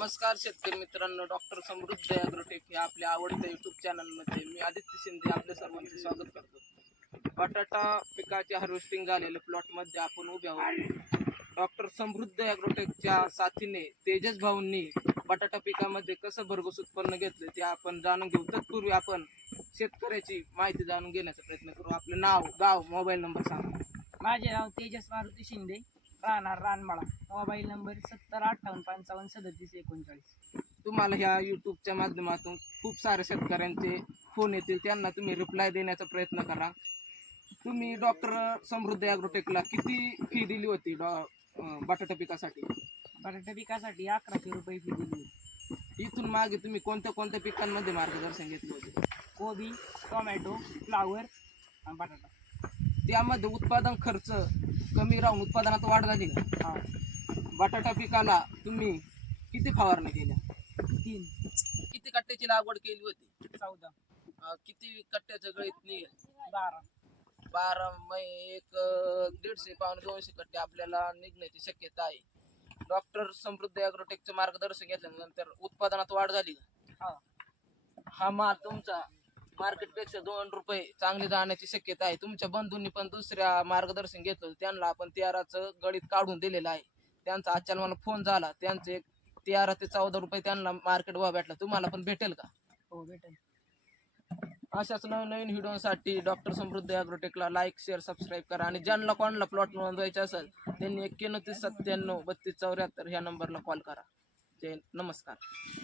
नमस्कार शेतकरी मित्रांनो डॉक्टर समृद्ध ॲग्रोटेक या आपल्या आवडत्या युट्यूब चॅनलमध्ये मी आदित्य शिंदे आपल्या सर्वांचे स्वागत करतो. बटाटा पिकाचे हार्वेस्टिंग झालेल्या प्लॉटमध्ये आपण उभे आहोत. डॉक्टर समृद्ध ॲग्रोटेकच्या साथीने तेजस भाऊंनी बटाटा पिकामध्ये कसं भरघोस उत्पन्न घेतलं ते आपण जाणून घेऊ. तत्पूर्वी आपण शेतकऱ्याची माहिती जाणून घेण्याचा प्रयत्न करू. आपलं नाव गाव मोबाईल नंबर सांगा. माझे नाव तेजस मारुती शिंदे. राहणार रानमाळा. मोबाईल नंबर सत्तर अठ्ठावन्न पंचावन्न सदतीस एकोणचाळीस. तुम्हाला ह्या युट्यूबच्या माध्यमातून खूप साऱ्या शेतकऱ्यांचे फोन येतील. त्यांना तुम्ही रिप्लाय देण्याचा प्रयत्न करा. तुम्ही डॉक्टर समृद्ध ॲग्रोटेकला किती फी दिली होती डॉ अं, बटाटा पिकासाठी? बटाटा पिकासाठी अकराशे रुपये फी दिली होती. इथून मागे तुम्ही कोणत्या कोणत्या पिकांमध्ये मार्गदर्शन घेतले होते? कोबी टोमॅटो फ्लावर आणि बटाटा. त्यामध्ये उत्पादन खर्च कमी राहून उत्पादनात वाढ झाली का हा. बटाटा पिकाला तुम्ही किती फवारण्या केल्या? तीन. किती कट्ट्याची लागवड केली होती? चौदा. अं, किती कट्ट्याचं गळीत निघेल? बारा. बारा मै एक अं, दीडशे पावणे दोनशे कट्टे आपल्याला निघण्याची शक्यता आहे. डॉक्टर समृद्ध ॲग्रोटेकचं मार्गदर्शन घेतल्यानंतर उत्पादनात वाढ झाली का? हा. हा माल तुमचा मार्केटपेक्षा दोन रुपये चांगले जाण्याची शक्यता आहे. तुमच्या बंधूंनी पण दुसऱ्या मार्गदर्शन घेतलं. त्यांना आपण तेराचं गळीत काढून दिलेलं आहे. त्यांचा आजच्या मला फोन झाला. त्यांचे तेरा ते चौदा रुपये त्यांना मार्केट भाव भेटला. तुम्हाला पण भेटेल का? हो भेटेल. अशाच नवनवीन व्हिडिओसाठी डॉक्टर समृद्ध ॲग्रोटेकला लाईक शेअर सबस्क्राईब करा. आणि ज्यांना कोणाला प्लॉट नोंदवायचे असेल त्यांनी एक्क्याण्णव तीस सत्त्याण्णव बत्तीस चौऱ्याहत्तर ह्या नंबरला कॉल करा. जय नमस्कार.